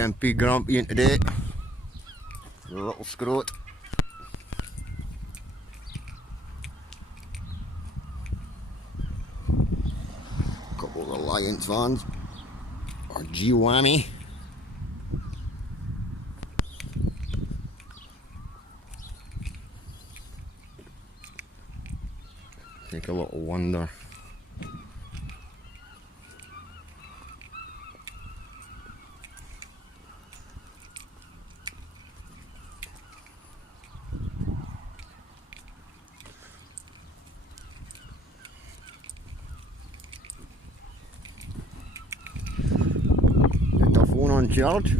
Hmp Grampian today. The little scrot. Couple of Reliance vans, or G-Whammy. Take a little wonder. Get the phone on charge.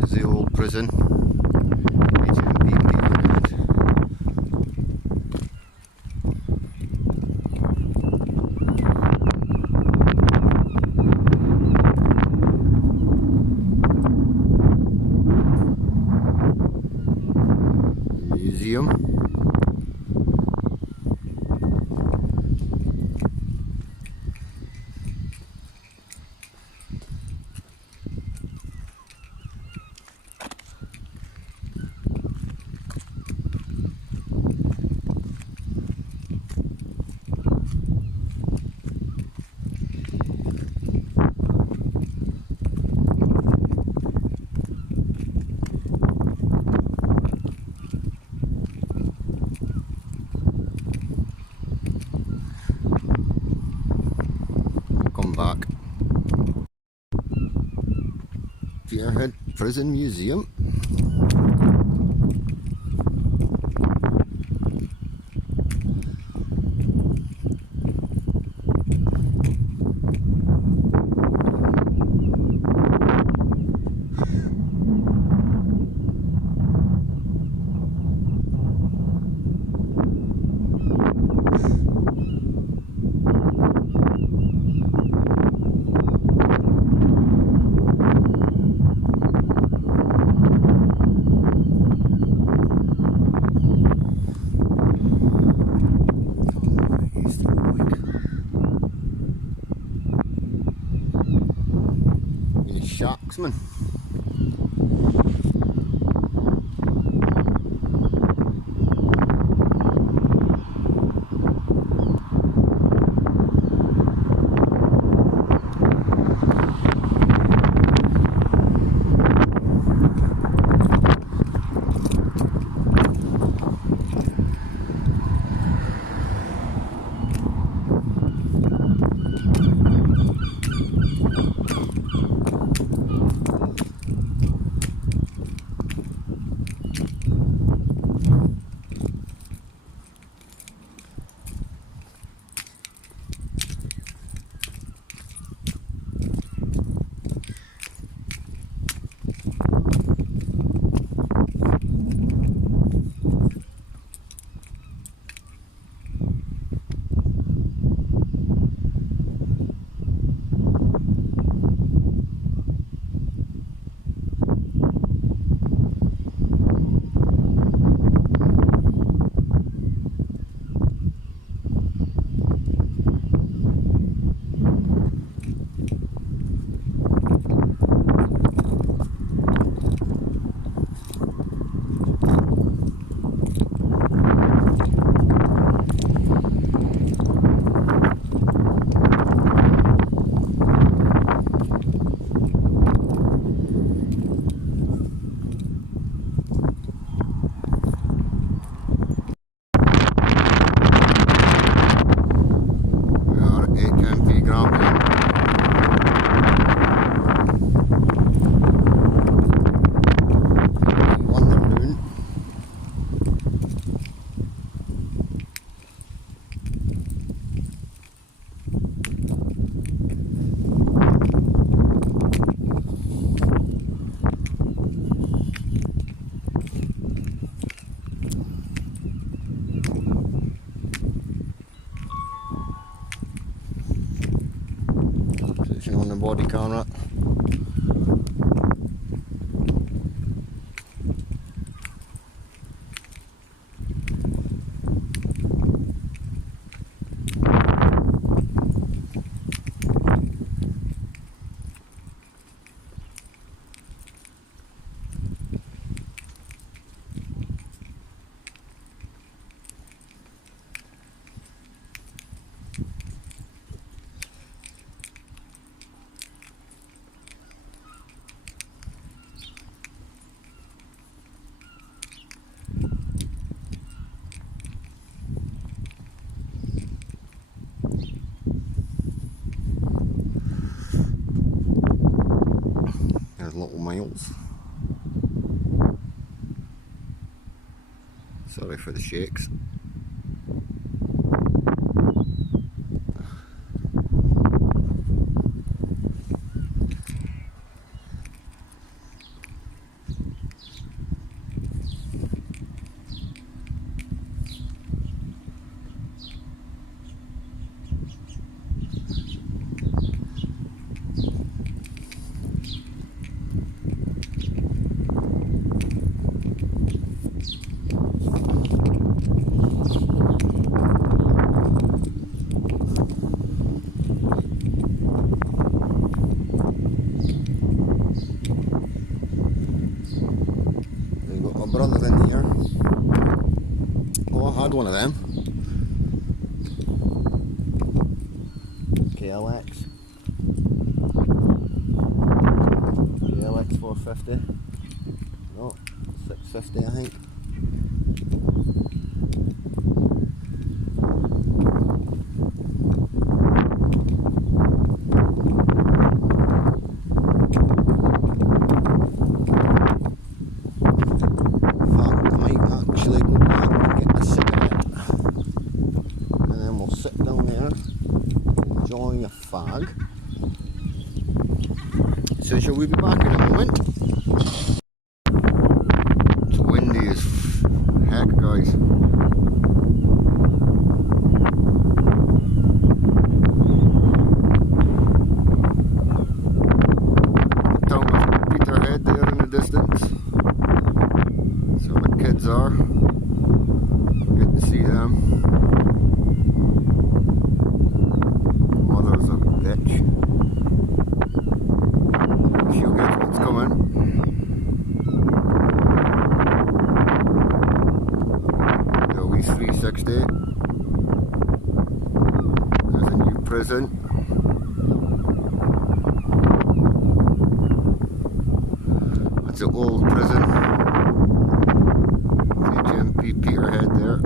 This is the old prison. Hmp Grampian. Museum. Come back. Fairhead Prison Museum. Sharksman. miles. Sorry for the shakes. Brother in here. Oh, I had one of them. KLX 450. No, 650 I think. Enjoying a fag. So shall we be back in a moment? It's windy as heck, guys. Town of Peterhead there in the distance. So my kids are. Good to see them. Mother's a bitch. She'll get what's coming. The wee 360. There's a new prison. That's the old prison. Hmp Peterhead there.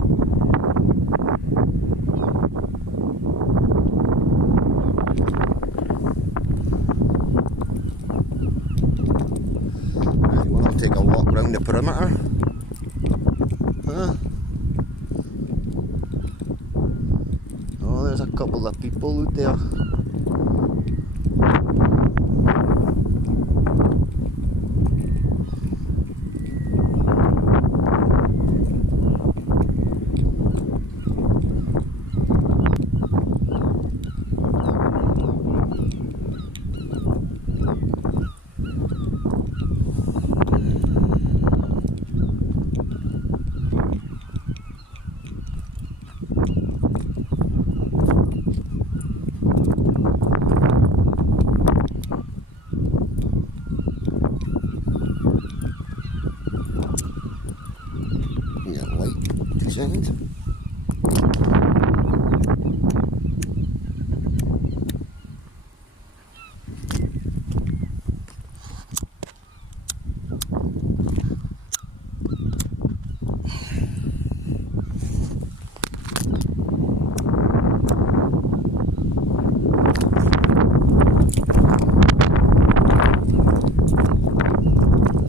Take a walk round the perimeter. Oh, there's a couple of people out there. Seconds.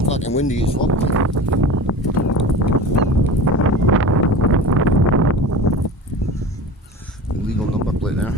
Fucking windy as fuck. Illegal number plate there.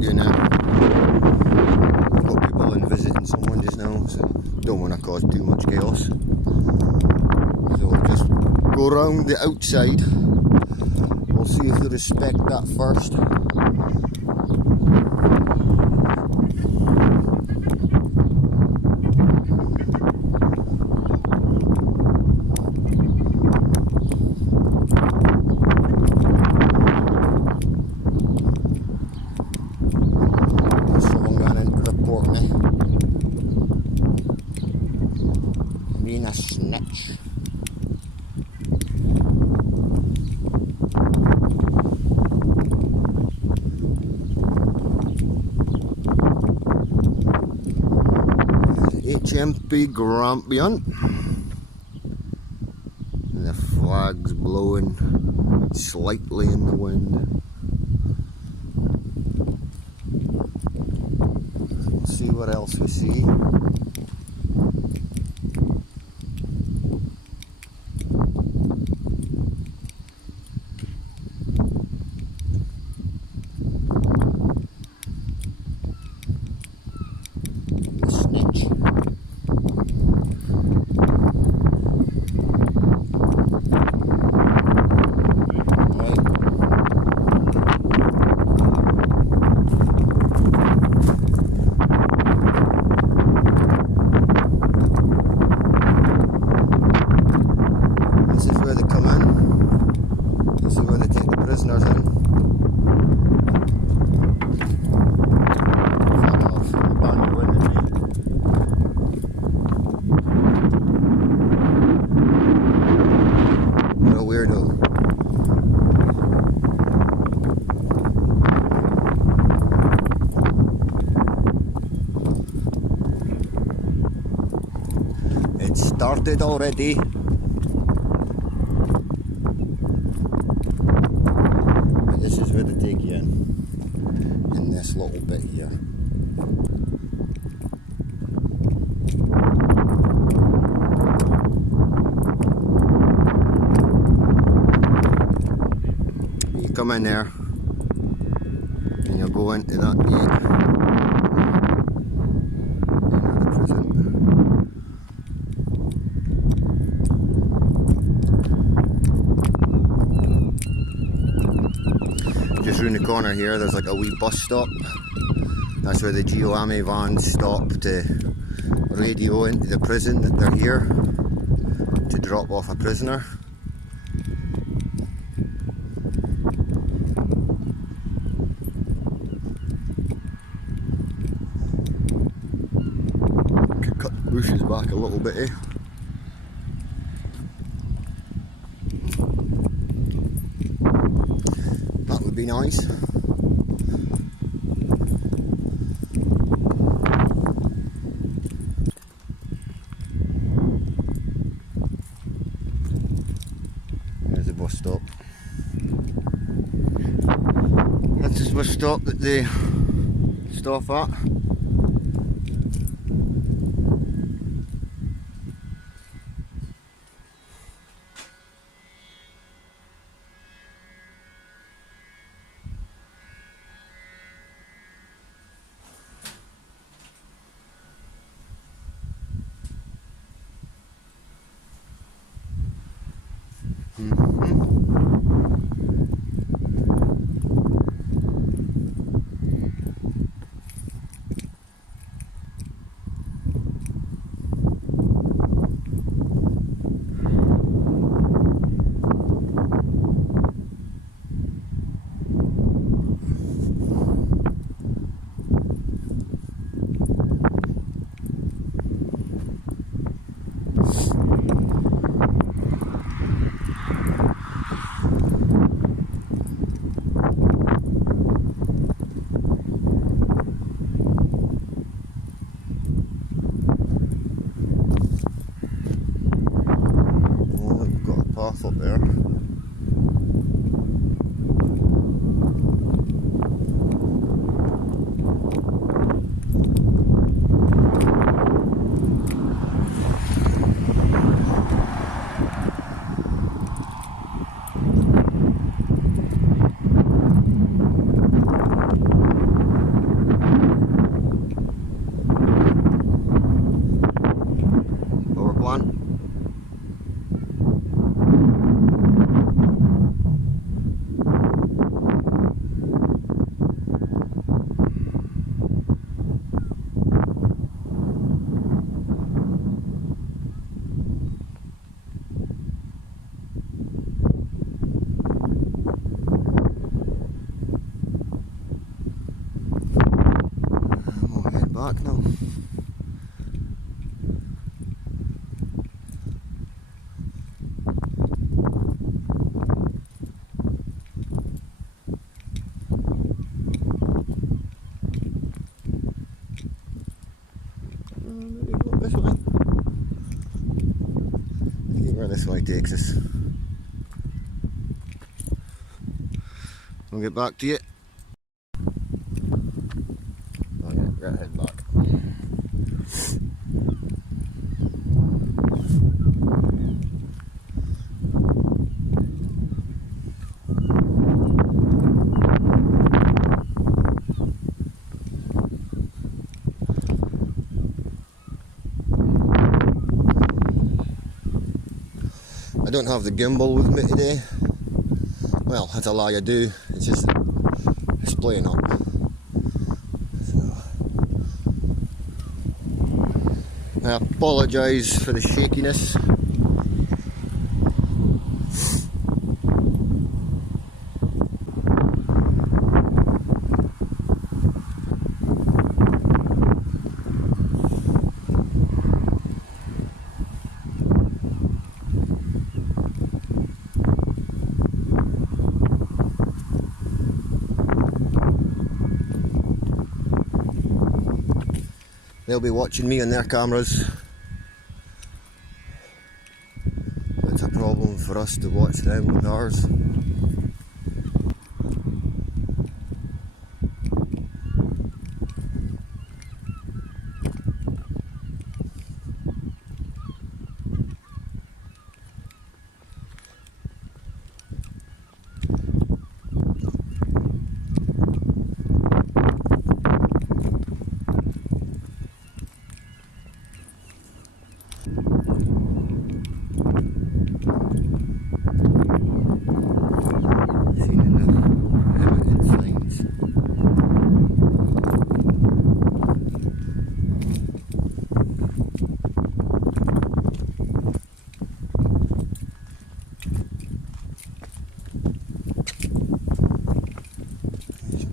You know, I've got people in visiting someone just now, so don't want to cause too much chaos. So I'll just go round the outside. We'll see if they respect that first. Hmp Grampian. The flag's blowing slightly in the wind. Let's see what else we see. Prisoners in. What a weirdo. It started already. This is where they take you in this little bit here. You come in there and you'll go into that gate, into the prison. Just round the corner here, there's like a wee bus stop. That's where the Hmp vans stop to radio into the prison that they're here to drop off a prisoner. Could cut the bushes back a little bit, eh? That would be nice. There's the bus stop. That's the bus stop that they stop at. Path up there. Power plant. Back now. Maybe go this way. this way takes us. We'll get back to you. Oh yeah, right, head back. I don't have the gimbal with me today. Well, that's a lie, I do. It's just, it's playing up. So, I apologise for the shakiness. They'll be watching me on their cameras. It's a problem for us to watch them with ours.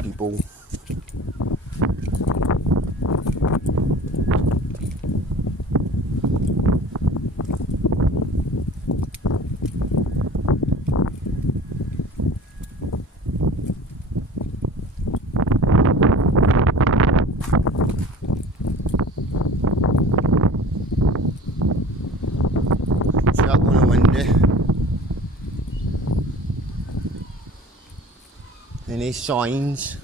People. Sharp on a windy. Any signs?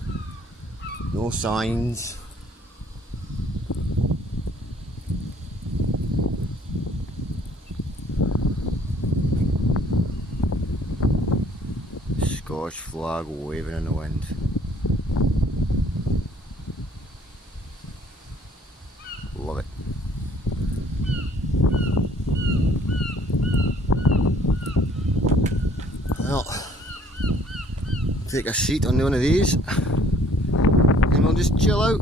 No signs. Scottish flag waving in the wind. Love it. Well, take a seat on one of these and we'll just chill out.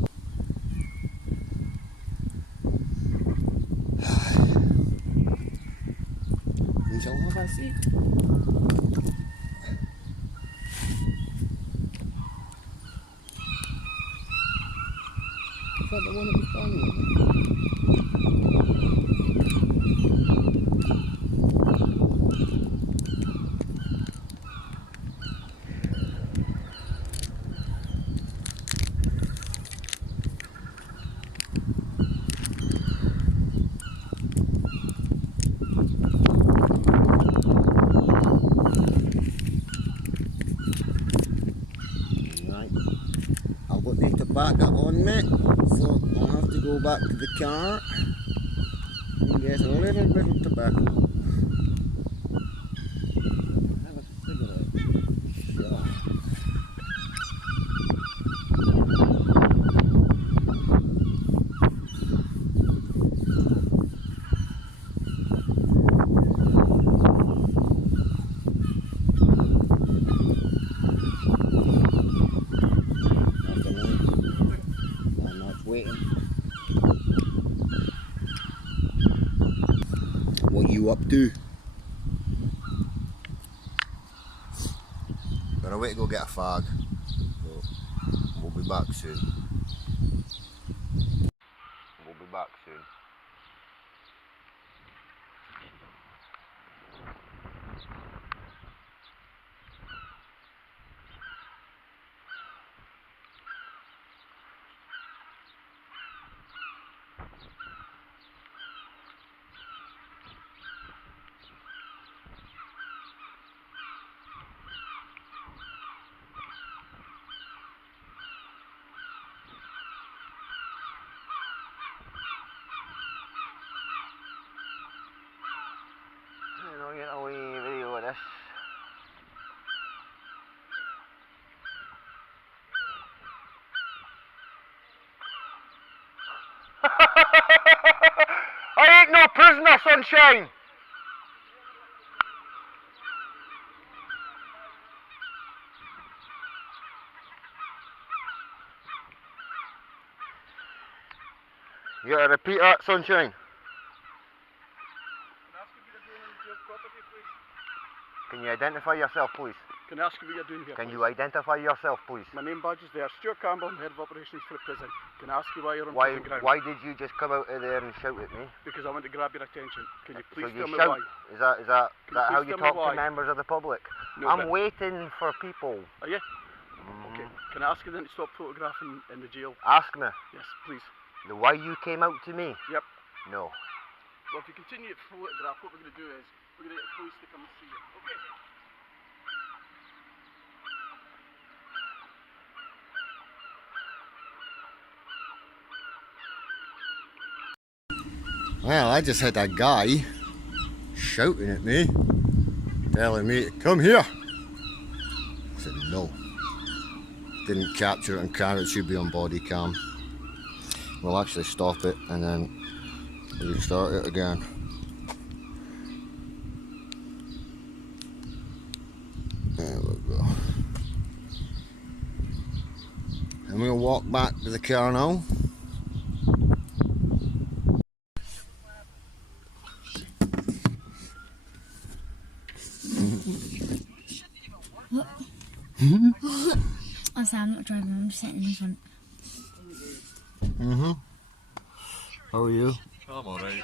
You shall have a seat. Is that the one that was banging? Need to back up on me, so I'll have to go back to the car and get a little bit of tobacco. Have a cigarette. Sure. Waiting. What you up to? Gonna wait to go get a fag. So we'll be back soon. We'll be back soon. a prisoner, sunshine! You gotta repeat that, sunshine. Can you identify yourself, please? Can I ask you what you're doing here? Can you identify yourself, please? My name badge is there. Stuart Campbell, head of operations for the prison. Can I ask you why you're on Why, prison ground? why did you just come out of there and shout at me? Because I want to grab your attention. Can you please So you tell me shout? why? Is that how you tell me talk why? to members of the public? No, I'm but- waiting for people. Are you? Okay. Can I ask you then to stop photographing in the jail? Ask me. Yes, please. The why you came out to me? Yep. No. Well, if you continue to photograph, what we're going to do is we're going to get the police to come and see you. Okay. Well, I just had a guy shouting at me, telling me to come here. I said no. Didn't capture it on camera, it should be on body cam. We'll actually stop it and then restart it again. There we go. And we'll walk back to the car now. I said I'm not driving, I'm just sitting in the front. How are you? I'm alright.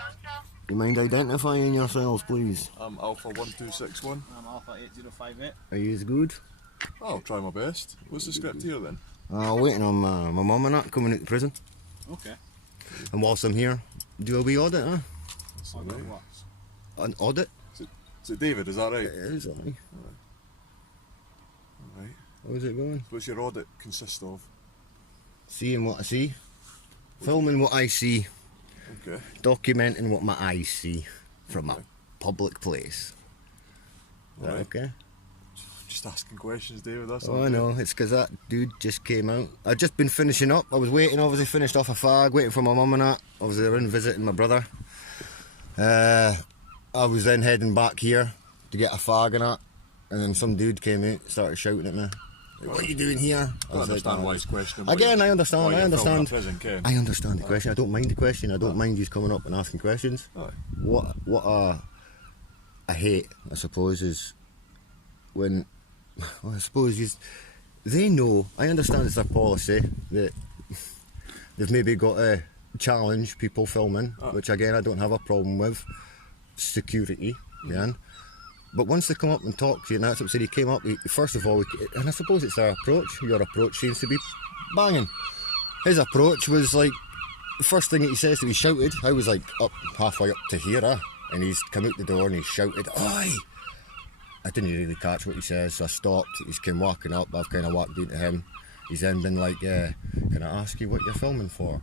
You mind identifying yourselves, please? I'm Alpha 1261. I'm Alpha 8058. Are you good? I'll try my best. What's the script here then? Waiting on my mum and that coming out of prison. Okay. And whilst I'm here, do a wee audit, huh? That's I've got alright. what? An audit? Is it David, is that right? It is, aye. Alright. How's it going? What's your audit consist of? Seeing what I see. Filming what I see. Okay. Documenting what my eyes see from a public place. Is that Alright. okay? Just asking questions, David, that's Oh, all. I know, it's because that dude just came out. I'd just been finishing up. I was waiting, obviously finished off a fag, waiting for my mum and that. Obviously they're in visiting my brother. I was then heading back here to get a fag and that. And then some dude came out, started shouting at me. Like, what are you doing here? I don't understand why he's questioning. Again, I understand, why I you're filming understand. a prison, Ken. I understand the question. I don't mind the question. I don't mind you coming up and asking questions. Aye. What I hate, I suppose, is when, well, I suppose they know. I understand it's their policy that they've maybe got to challenge people filming, which again I don't have a problem with. Security, yeah. But once they come up and talk to you, and that's what I said, he came up, first of all, and I suppose it's their approach. Your approach seems to be banging. His approach was like, the first thing that he says to me, he shouted. I was like up halfway up to here, and he's come out the door and he shouted, "Oi!" I didn't really catch what he says, so I stopped. He's came walking up, I've kind of walked into him. He's then been like, "Can I ask you what you're filming for?"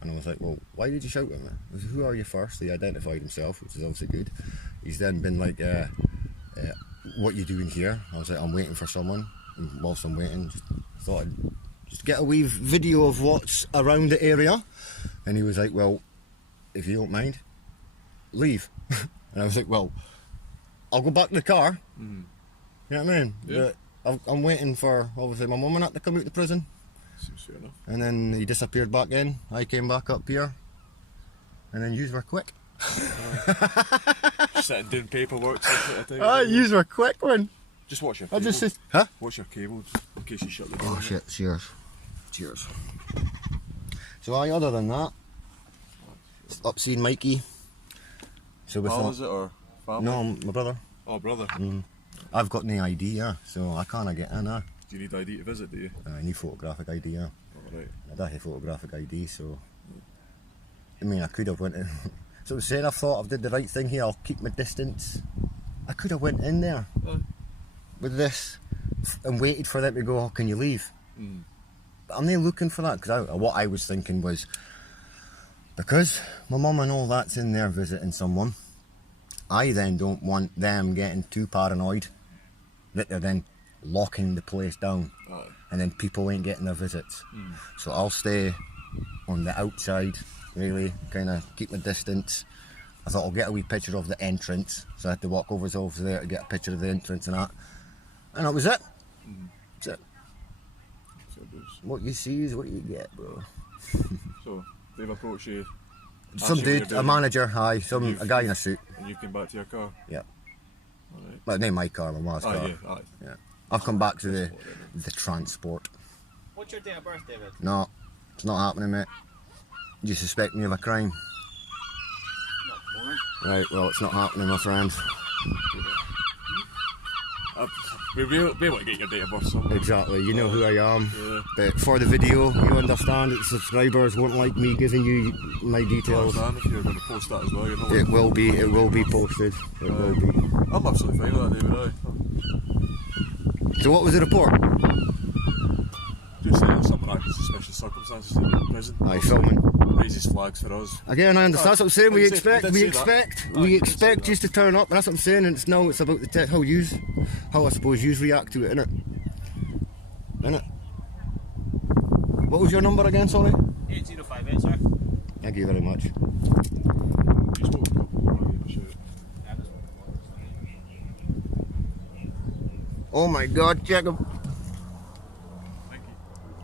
And I was like, "Well, why did you shout at me?" I was like, "Who are you first?" He identified himself, which is obviously good. He's then been like, "What you doing here?" I was like, "I'm waiting for someone." And whilst I'm waiting, just thought I'd just get a wee video of what's around the area. And he was like, "Well, if you don't mind, leave." And I was like, "Well, I'll go back to the car." You know what I mean? Yeah. But I'm waiting for, obviously, my mum and that to come out of prison. Seems fair enough. And then he disappeared back in. I came back up here. And then yous were quick. Sitting doing paperwork, stuff like that. Ah, yous were quick one. Just watch your I cable. just said, huh? Watch your cable in case you shut the door. Oh shit, cheers. Cheers. So other than that, up seeing Mikey. So we Pal, thought, is it, or family? no, my brother. Oh, brother. I've got no ID, yeah, so I can't get in, Do you need ID to visit, do you? I need photographic ID, yeah. Alright. I don't have photographic ID, so I mean I could have went in. So I was saying I thought I did the right thing here, I'll keep my distance. I could have went in there with this and waited for them to go, "Oh, can you leave?" But I'm not looking for that, because what I was thinking was, because my mum and all that's in there visiting someone, I then don't want them getting too paranoid that they're then locking the place down. And then people ain't getting their visits. So I'll stay on the outside, really, kind of keep my distance, I thought I'll get a wee picture of the entrance, so I had to walk over there to get a picture of the entrance and that. And that was it. That's it. So it was- What you see is what you get, bro. So they've approached you. Some asked you what dude, you're a doing, manager, aye, a guy in a suit. and you came back to your car. Yep. Alright. Well, not my car, my mom's Aye, car. yeah, aye. Yeah. I've come back to the transport. What's your date of birth, David? No, it's not happening, mate. You suspect me of a crime? Not at the moment. Right, well, it's not happening, my friend. We'll be able to get your date of birth somewhere. Exactly, you know who I am. Yeah. But for the video, you understand that subscribers won't like me giving you my details. Dan, if you're going to post that as well, you know. It will be posted. It will be. I'm absolutely fine with that, David. Aye. So what was the report? Just saying someone acting suspicious circumstances in prison. Aye, filming. Raises flags for us. Again, I understand. That's what I'm saying. We You did say expect that. we Aye, you did say expect that. you to turn up, and that's what I'm saying. And it's about the how I suppose you react to it, innit? Innit? What was your number again? Sorry. 8058, sir. Thank you very much. You spoke to a couple more, I'll give a shout. Oh my God, check him. Thank you.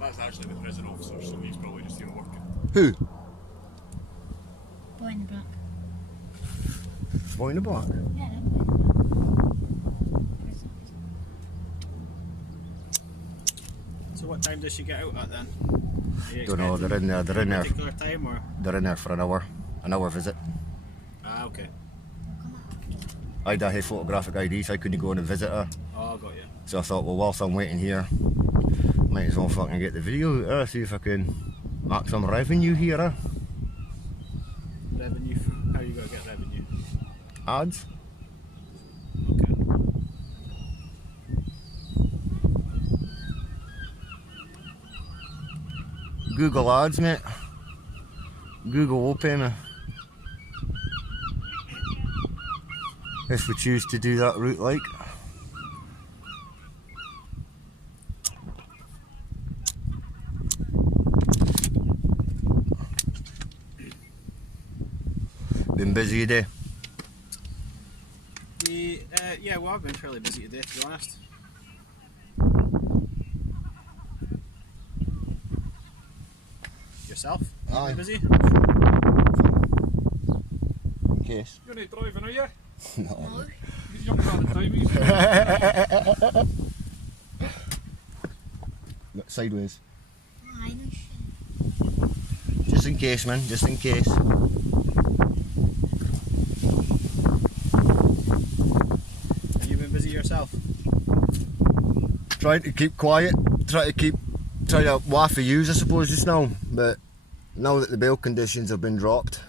That's actually the prison officer, so he's probably just here working. Who? Boy in the black. Boy in the black. Yeah, that So what time does she get out at then? Are you Don't know. expecting They're in there. particular time or? They're in there for an hour visit. Ah, okay. I had a photographic ID, so I couldn't go in and visit her. Oh, got you. So I thought, well, whilst I'm waiting here, might as well fucking get the video, see if I can make some revenue here. Revenue. How you gonna get revenue? Ads. Okay. Google Ads, mate. Google will pay me. If we choose to do that route, like. Been busy today. Yeah, well, I've been fairly busy today, to be honest. Yourself? Aye. You busy? In case. You're not driving, are you? No. He's young man at time. Look, sideways. I know shit. Just in case, man. Just in case. Have you been busy yourself? Trying to keep quiet. Try to waff the use, I suppose, just now. But now that the bail conditions have been dropped,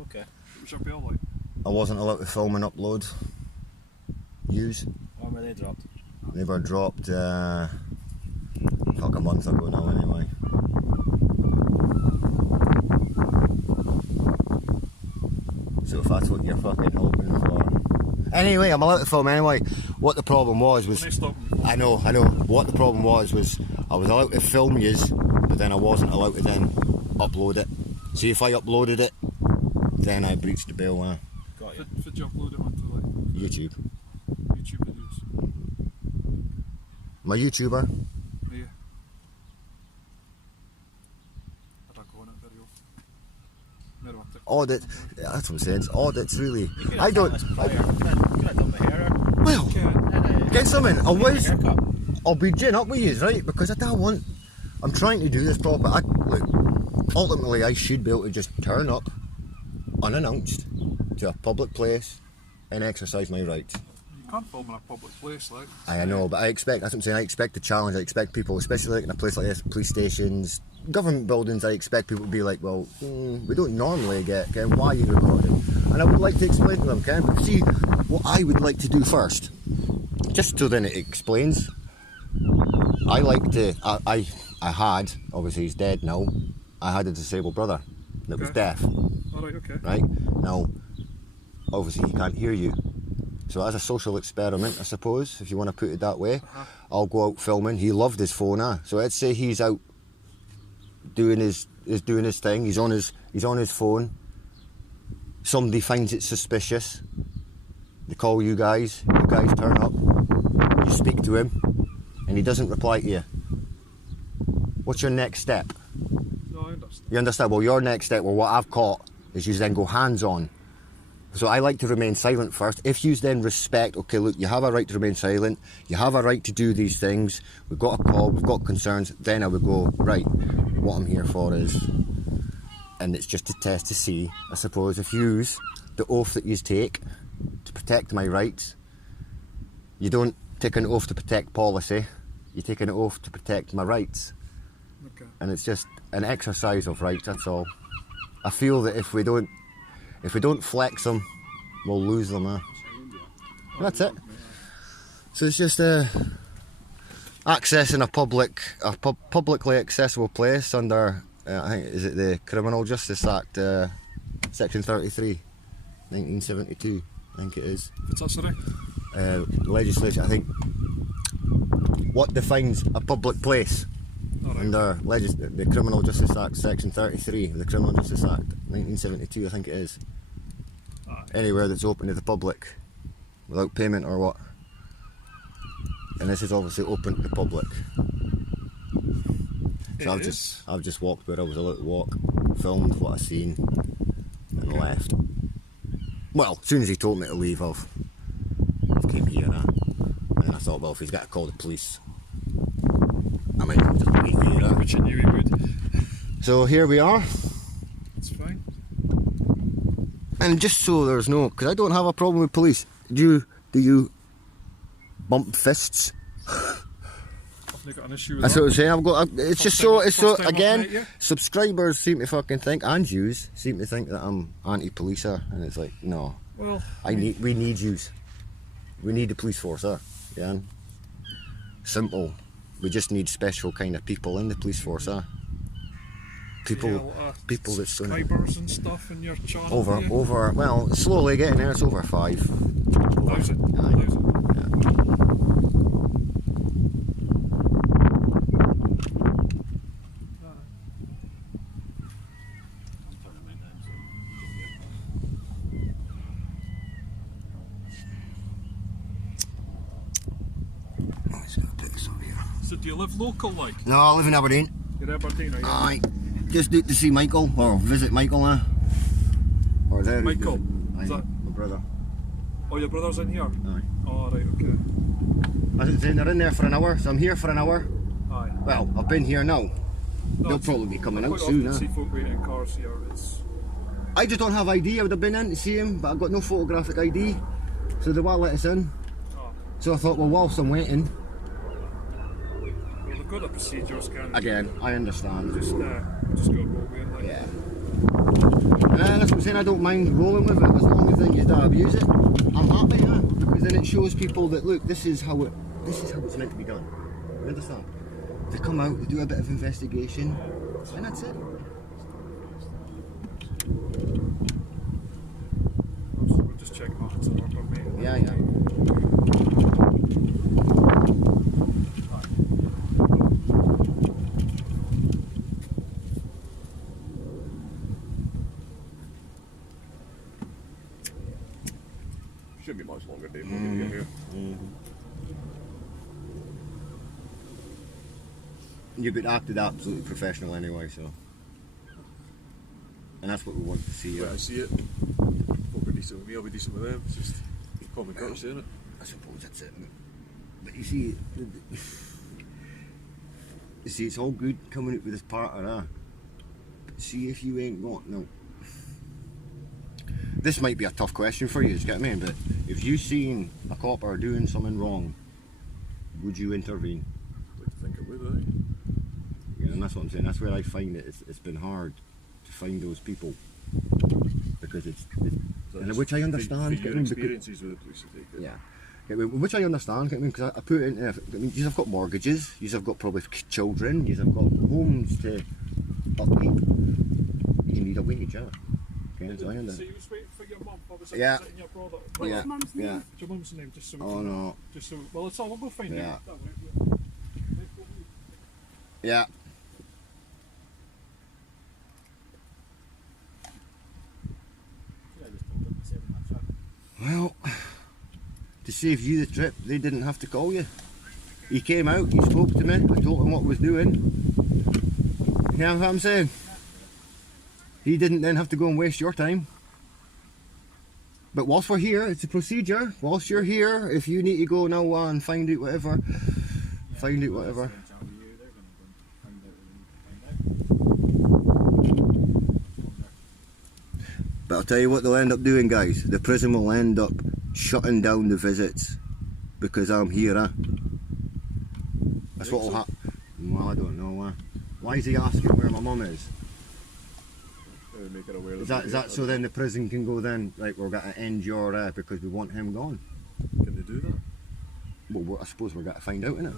Okay. What was your bill like? I wasn't allowed to film and upload. Use. When were they dropped? They were dropped a month ago now, anyway. So if that's what you're fucking hoping for. Anyway, I'm allowed to film anyway. What the problem was When they stop me. I know. What the problem was I was allowed to film yous, but then I wasn't allowed to then upload it. See, if I uploaded it, then I breached the bail. Got you. Did you upload it onto like YouTube. YouTube videos? My YouTuber. Yeah. I don't go on it very often. Never want to. Audit. That's what I'm saying. It's audits, really. You could I have don't. done this prior. You could have done my hair. Well, Had a- get something. I was. haircut. I'll be gin up with you, right? Because I don't want. I'm trying to do this proper. Look, ultimately, I should be able to just turn up unannounced to a public place and exercise my rights. You can't film in a public place, like. I know, but that's what I'm saying. I expect the challenge. I expect people, especially like in a place like this, police stations, government buildings. I expect people to be like, well, we don't normally get. Ken, why are you recording? And I would like to explain to them, Ken. But see, what I would like to do first, just so then it explains. I like to. I had, obviously he's dead now. I had a disabled brother that was Okay. deaf. Alright, okay. Right now, obviously he can't hear you. So as a social experiment, I suppose, if you want to put it that way, I'll go out filming. He loved his phone, so let's say he's out doing his thing. He's on his phone, somebody finds it suspicious, they call you guys turn up, you speak to him, and he doesn't reply to you. What's your next step? No, I understand. You understand? Well, your next step, well, what I've caught is you then go hands-on. So I like to remain silent first. If you then respect, okay, look, you have a right to remain silent, you have a right to do these things, we've got a call, we've got concerns, then I would go, right, what I'm here for is, and it's just a test to see, I suppose, if you use the oath that you take to protect my rights, you don't take an oath to protect policy, you take an oath to protect my rights. Okay. And it's just an exercise of rights, that's all. I feel that if we don't flex them, we'll lose them. That's it. So it's just accessing a publicly accessible place under, I think, is it the Criminal Justice Act, Section 33, 1972, I think it is. What's that, sorry? Legislation, I think. What defines a public place? Right. Under the Criminal Justice Act, Section 33 of the Criminal Justice Act, 1972, I think it is. Aye. Anywhere that's open to the public, without payment or what. And this is obviously open to the public. So I've just walked where I was allowed to walk, filmed what I seen, and left. Well, as soon as he told me to leave, I've came here, and I thought, well, if he's got to call the police, I might just wait here. Which I knew he would. So here we are, It's fine. and just so there's no, because I don't have a problem with police. Do you bump fists? I've not got an issue with That's that. what I'm saying. It's just time- it's first so time I've again. met you. Subscribers seem to fucking think, and yous seem to think that I'm anti-policer, and it's like, no. Well, We need yous. We need the police force, yeah. Simple. We just need special kind of people in the police force, People that's gonna subscribers and stuff in your channel. yeah? over. Well, slowly getting there. It's over 5. 1,000. Aye. 1,000. Oh, he's gonna put this over here. So do you live local like? No, I live in Aberdeen. You're Aberdeen, are you? Aye. Just need to see Michael, or visit Michael, Or there he Michael? goes. Is Aye, that- my brother. Oh, your brother's in here? Aye. Oh, right, okay. I was saying they're in there for an hour, so I'm here for an hour. Aye. Well, I've been here now. No, They'll it's- probably be coming I out quite soon, often see folk waiting in cars here. It's I just don't have ID. I would have been in to see him, but I've got no photographic ID, so they won't let us in. oh, So I thought, well, whilst I'm waiting, well, they've got the procedures, kind of. again, I understand. Just go roll with it, like. Yeah. That's what I'm saying. I don't mind rolling with it as long as they don't abuse it. I'm happy, because then it shows people that look, this is how it's meant to be done. You understand? They come out, they do a bit of investigation, and that's it. We're just checking off some work on me. Yeah. Shouldn't be much longer, Dave. We'll get you here. You've been acted absolutely professional anyway, so. And that's what we want to see. When I see it, folk are decent with me, I'll be decent with them. It's just common courtesy, isn't it? I suppose that's it. But you see, it's all good coming out with this partner, but see if you ain't got no. This might be a tough question for you, you get me? But if you seen a copper doing something wrong, would you intervene? I'd like to think it would, aye. Yeah, and that's what I'm saying. That's where I find it's been hard to find those people because and which I understand. For your experiences with the police, I take it. Yeah. Which I understand, because I put it in. You've got mortgages, you've got probably children, you've got homes to upkeep. You need a wage, yeah. Okay, so I So understand. you was waiting for your mum, obviously, Yeah. sitting your brother. Yeah, What's mum's name? yeah. What's your mum's name? Just so we Oh can, no. Just so, well, it's all, we'll go find Yeah. out. That way, yeah. Yeah. Yeah, just Well, to save you the trip, they didn't have to call you. He came out, he spoke to me, I told him what I was doing. You know what I'm saying? He didn't then have to go and waste your time. But whilst we're here, it's a procedure. Whilst you're here, if you need to go now and find out whatever, find out whatever. But I'll tell you what they'll end up doing, guys. The prison will end up shutting down the visits because I'm here, huh? That's what will happen. Well, I don't know. Why is he asking where my mum is? Make it aware Is that so then the prison can go then, like, we're going to end your because we want him gone? Can they do that? Well, I suppose we're going to find out, innit?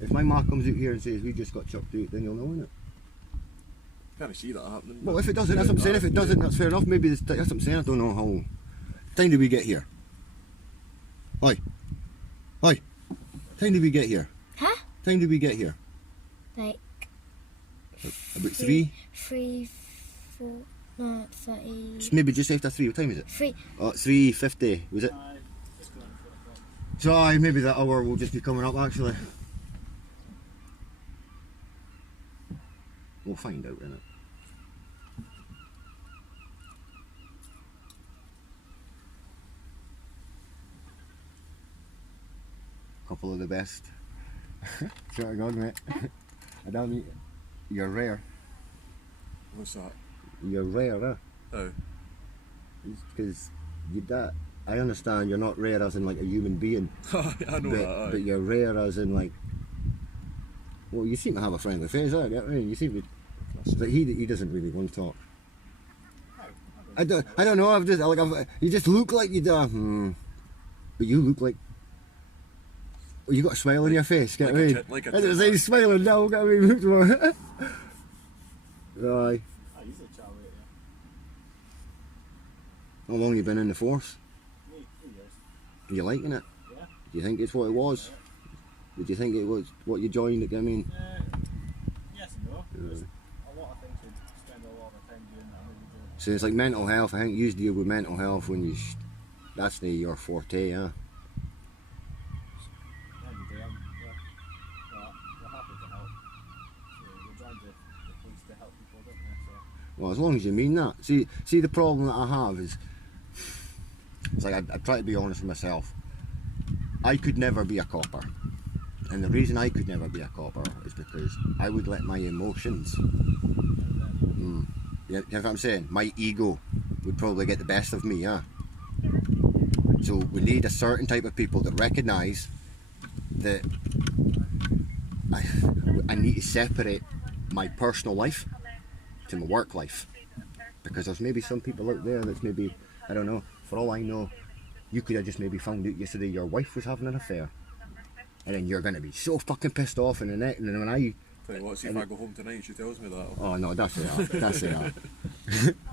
If my ma comes out here and says we just got chucked out, then you'll know, innit? Can't see that happening. Well, if it doesn't, that's what I'm saying. If it doesn't, that's fair enough. Maybe that's what I'm saying. I don't know how. Time did we get here? Oi. Oi. Time did we get here? Huh? Time did we get here? Like About 3? 3, 4, no, 30. Maybe just after 3. What time is it? 3. Oh, 3:50. Was it? So aye, maybe that hour will just be coming up actually. We'll find out, innit? Couple of the best. Swear to God, mate. I don't need. You're rare. What's that? You're rare, huh? Oh. Because you that. I understand you're not rare as in like a human being. I know that. But you're rare as in like. Well, you seem to have a friendly face, huh? I mean, you seem to. But he doesn't really want to talk. I don't know. You just look like you do. But you look like. Well, you got a smile on your face, get me? Like I didn't say he's smiling now, get me? Aye. How long you been in the force? 3 years. Are you liking it? Yeah. Do you think it's what it was? Did you think it was what you joined? I mean, Yes and no. There's a lot of things we spend a lot of time doing that I really do. so it's like mental health. I think you deal with mental health when you. That's your forte, huh? We're happy to help. So we're joined the police to help people, don't we? So. Well, as long as you mean that. See, the problem that I have is, it's like I try to be honest with myself. I could never be a copper, and the reason I could never be a copper is because I would let my emotions. You know what I'm saying? My ego would probably get the best of me, yeah. So we need a certain type of people that recognise that I need to separate my personal life to my work life, because there's maybe some people out there that's maybe, I don't know, for all I know, you could have just maybe found out yesterday your wife was having an affair, and then you're going to be so fucking pissed off in the neck, and then when I Tell you what, see if I go home tonight, she tells me that. oh no, that's it, that's it.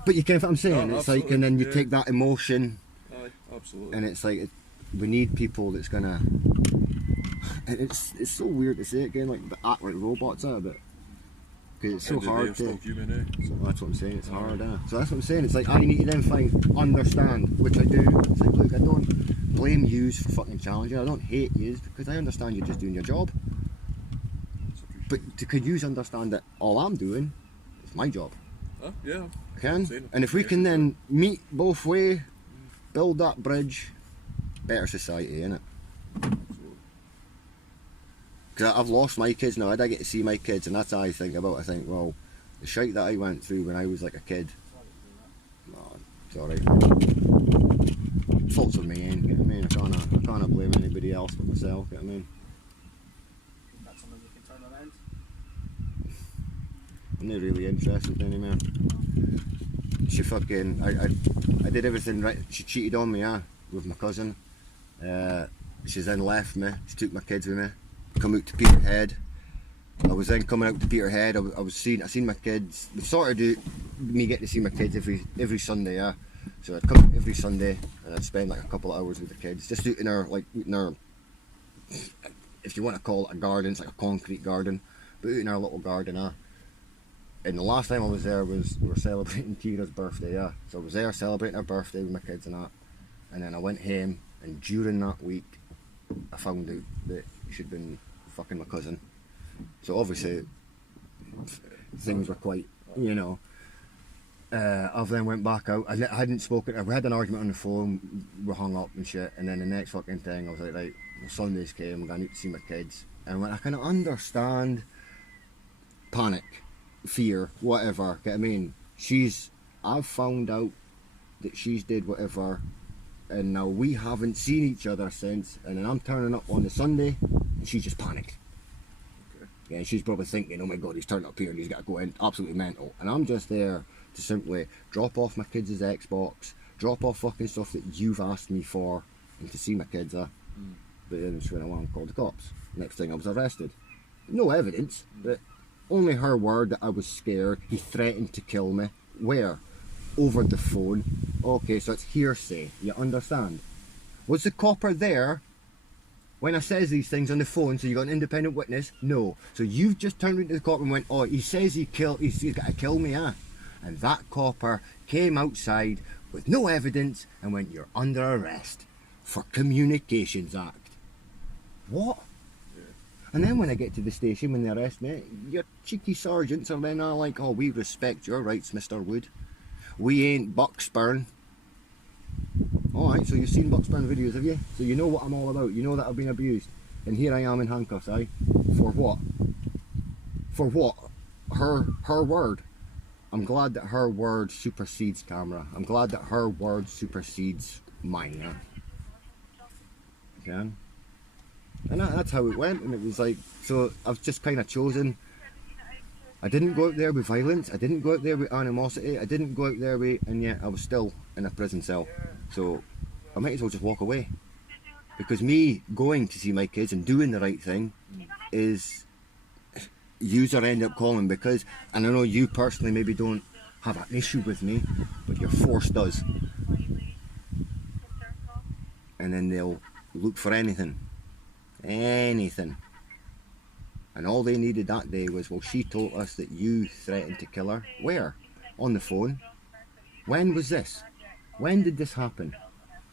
But you get what I'm saying? No, it's like, and then you yeah. take that emotion, Aye, absolutely. and it's like we need people that's gonna. And it's so weird to say it again, like act like robots, but because it's so End of the day, hard I'm to. still human, eh? So that's what I'm saying. It's hard, So that's what I'm saying. It's like I need to then understand, which I do. It's like, look, I don't blame yous for fucking challenging. I don't hate yous because I understand you're just doing your job. But could yous understand that all I'm doing is my job? Yeah. I can. Same. And if we can then meet both way, build that bridge, better society, innit? Because I've lost my kids now. I don't get to see my kids, and that's how I think about it. I think, well, the shite that I went through when I was like a kid, no, it's alright. Faults of me, ain't, get what I mean? I can't blame anybody else but myself, get what I mean? That's something you can turn around. I'm not really interested anymore. She fucking, I did everything right. She cheated on me, with my cousin. She's then left me. She took my kids with me. Come out to Peterhead. I was then coming out to Peterhead. I seen my kids. We sort of do me get to see my kids every Sunday, So I'd come out every Sunday and I'd spend like a couple of hours with the kids, just out in our if you want to call it a garden, it's like a concrete garden, but out in our little garden, And the last time I was there we were celebrating Kira's birthday, yeah. So I was there celebrating her birthday with my kids and that. And then I went home, and during that week, I found out that she'd been fucking my cousin. So obviously, things were quite, you know. I then went back out. I hadn't spoken. We had an argument on the phone. We hung up and shit. And then the next fucking thing, I was like, right, well, Sundays came. I'm gonna need to see my kids. And I went, I can understand panic, fear, whatever. Get what I mean? I've found out that she's did whatever, and now we haven't seen each other since. And then I'm turning up on the Sunday, and she just panicked. Okay. Yeah, and she's probably thinking, oh my god, he's turned up here and he's got to go in, absolutely mental. And I'm just there to simply drop off my kids' Xbox, drop off fucking stuff that you've asked me for, and to see my kids. But then she went along and called the cops. Next thing I was arrested. No evidence, but only her word that I was scared. He threatened to kill me. Where? Over the phone. Okay, so it's hearsay. You understand? Was the copper there when I says these things on the phone, so you got an independent witness? No. So you've just turned into the copper and went, oh, he says he's got to kill me, ah. And that copper came outside with no evidence and went, you're under arrest for Communications Act. What? Yeah. And then when I get to the station, when they arrest me, your cheeky sergeants are then all like, oh, we respect your rights, Mr. Wood. We ain't Bucksburn. Alright, so you've seen Bucksburn videos, have you? So you know what I'm all about. You know that I've been abused. And here I am in handcuffs, aye? For what? For what? Her word. I'm glad that her word supersedes camera. I'm glad that her word supersedes mine, yeah? Okay? And that's how it went, and it was like, so I've just kind of chosen. I didn't go out there with violence, I didn't go out there with animosity, I didn't go out there with, and yet I was still in a prison cell. So I might as well just walk away. Because me going to see my kids and doing the right thing is, user end up calling because, and I know you personally maybe don't have an issue with me, but your force does. And then they'll look for anything. Anything. And all they needed that day was, well, she told us that you threatened to kill her. Where? On the phone. When was this? When did this happen?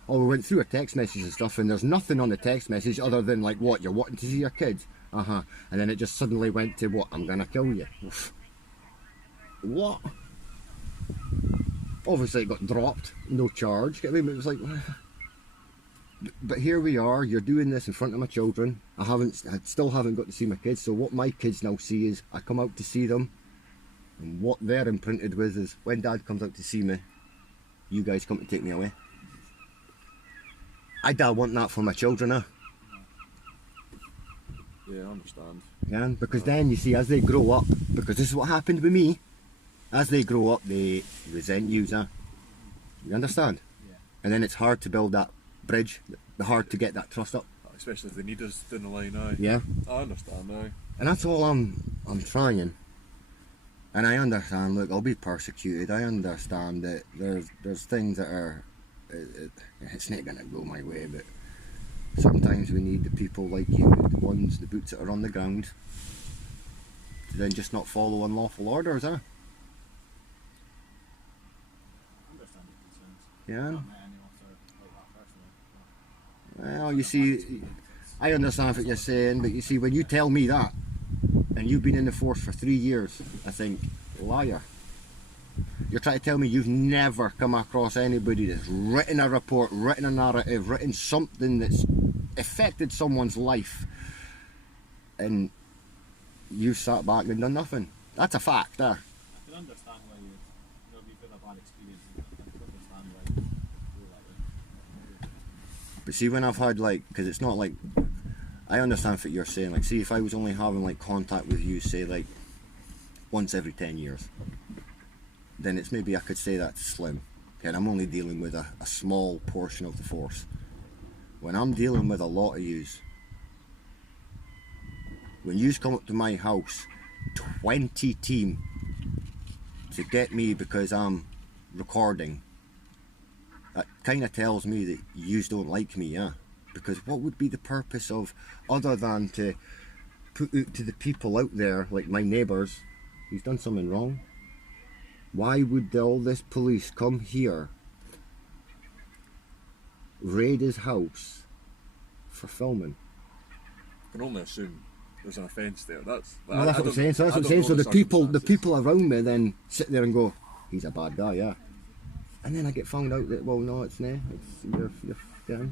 Oh, we went through a text message and stuff, and there's nothing on the text message other than like, what, you're wanting to see your kids? And then it just suddenly went to, what, I'm gonna kill you. Oof. What? Obviously it got dropped, no charge. I mean, it was like, but here we are, you're doing this in front of my children. I still haven't got to see my kids, so what my kids now see is, I come out to see them, and what they're imprinted with is, when Dad comes out to see me, you guys come to take me away. I don't want that for my children, huh? Yeah, I understand. Yeah, because then you see, as they grow up, because this is what happened with me, as they grow up, they resent you, huh? You understand? Yeah. And then it's hard to build that bridge, hard to get that trust up. Especially if they need us down the line, aye. Yeah. I understand, aye. And that's all I'm trying. And I understand, look, I'll be persecuted. I understand that there's things that are, it's not going to go my way, but sometimes we need the people like you, the ones, the boots that are on the ground, to then just not follow unlawful orders, huh? I understand your concerns. Yeah. I haven't met any officer like that personally. Well, you see, I understand what you're saying, but you see, when you tell me that, and you've been in the force for 3 years, I think, liar. You're trying to tell me you've never come across anybody that's written a report, written a narrative, written something that's affected someone's life, and you've sat back and done nothing. That's a fact there. I can understand why you've had a bad experience. I can understand why you feel that way. But see, when I've had, like, because it's not like, I understand what you're saying, like, see, if I was only having like contact with you, say like once every 10 years, then it's maybe I could say that's slim. Okay, and I'm only dealing with a small portion of the force. When I'm dealing with a lot of yous, when yous come up to my house, 20 team to get me because I'm recording, that kind of tells me that yous don't like me, yeah? Because what would be the purpose of, other than to put out to the people out there, like my neighbours, He's done something wrong. Why would all this police come here, raid his house for filming? I can only assume there's an offence there. That's Well, that's what I'm saying. So that's what I'm saying. So the people around me then sit there and go, "He's a bad guy, yeah." And then I get found out that, well, no, it's not. It's the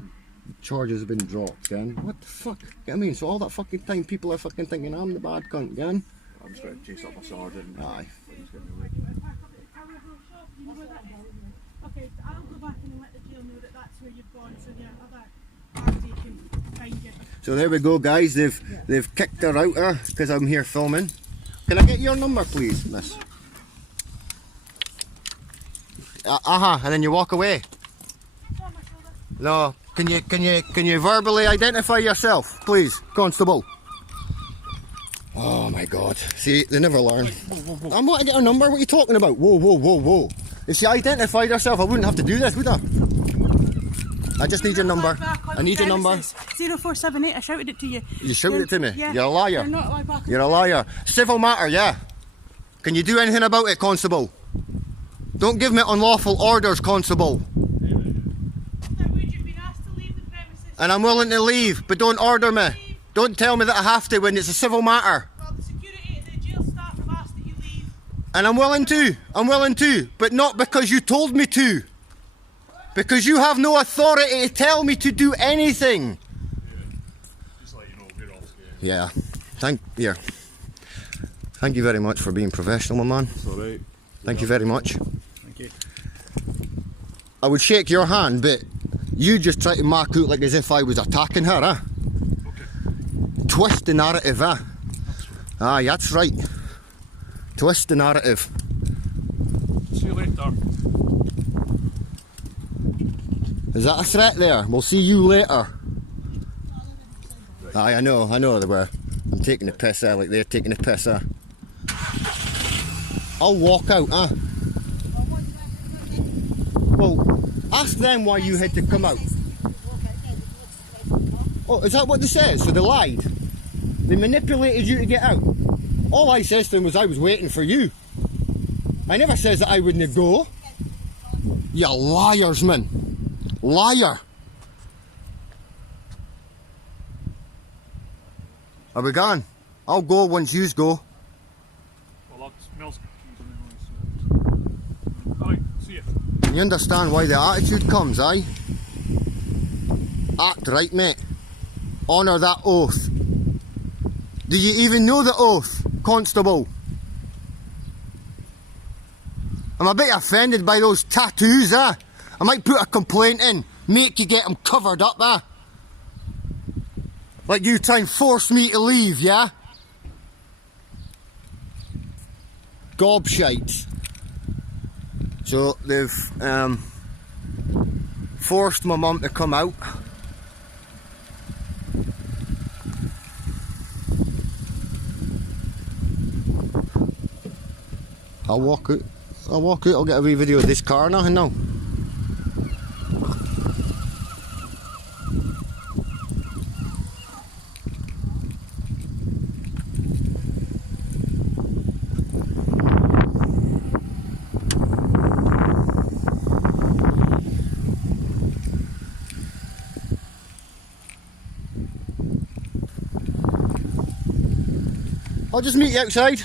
charges have been dropped, again. What the fuck? You know what I mean? So all that fucking time, people are fucking thinking I'm the bad cunt, again. I'm just trying to chase up my sergeant. Aye. Okay, I'll go back and let the jail know that that's where you've gone, so the other party can find you. So there we go, guys. They've kicked her out because I'm here filming. Can I get your number, please, miss? And then you walk away. No. Can you verbally identify yourself, please, Constable? Oh my God! See, they never learn. I'm going to get her number. What are you talking about? Whoa! If she identified herself, I wouldn't have to do this, would I? I just need your number. I need your number. 0478. I shouted it to you. You shouted it to me? Yeah. You're a liar. You're not allowed back. You're a liar. Civil matter, yeah. Can you do anything about it, Constable? Don't give me unlawful orders, Constable. And I'm willing to leave, but don't order me. Don't tell me that I have to when it's a civil matter. Well, the security and the jail staff have asked that you leave. And I'm willing to, but not because you told me to. Because you have no authority to tell me to do anything. Just let you know, we're off. Yeah. Thank you very much for being professional, my man. It's alright. Thank you very much. Thank you. I would shake your hand, but you just try to mark out like as if I was attacking her, huh? Okay. Twist the narrative, huh? Aye, that's right. Twist the narrative. See you later. Is that a threat there? We'll see you later. Aye, I know they were. I'm taking the piss out like they're taking the piss out. I'll walk out, huh? Well, ask them why you had to come out. Oh, is that what they said? So they lied? They manipulated you to get out? All I says to them was I was waiting for you. I never says that I wouldn't go. You liars, man. Liar. Are we gone? I'll go once yous go. Well, that smells keys anyway, so... Alright, see you. You understand why the attitude comes, aye? Act right, mate. Honour that oath. Do you even know the oath, Constable? I'm a bit offended by those tattoos, I might put a complaint in, make you get them covered up, Like you try and force me to leave, yeah? Gobshite. So they've forced my mum to come out. I'll walk out. I'll get a wee video of this car now. I'll just meet you outside.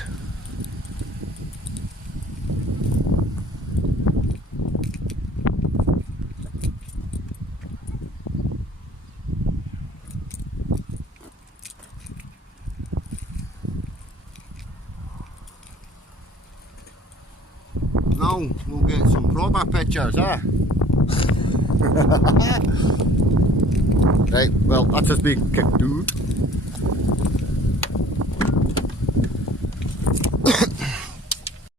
Now we'll get some proper pictures, huh? Right, well, that's just being kicked, dude.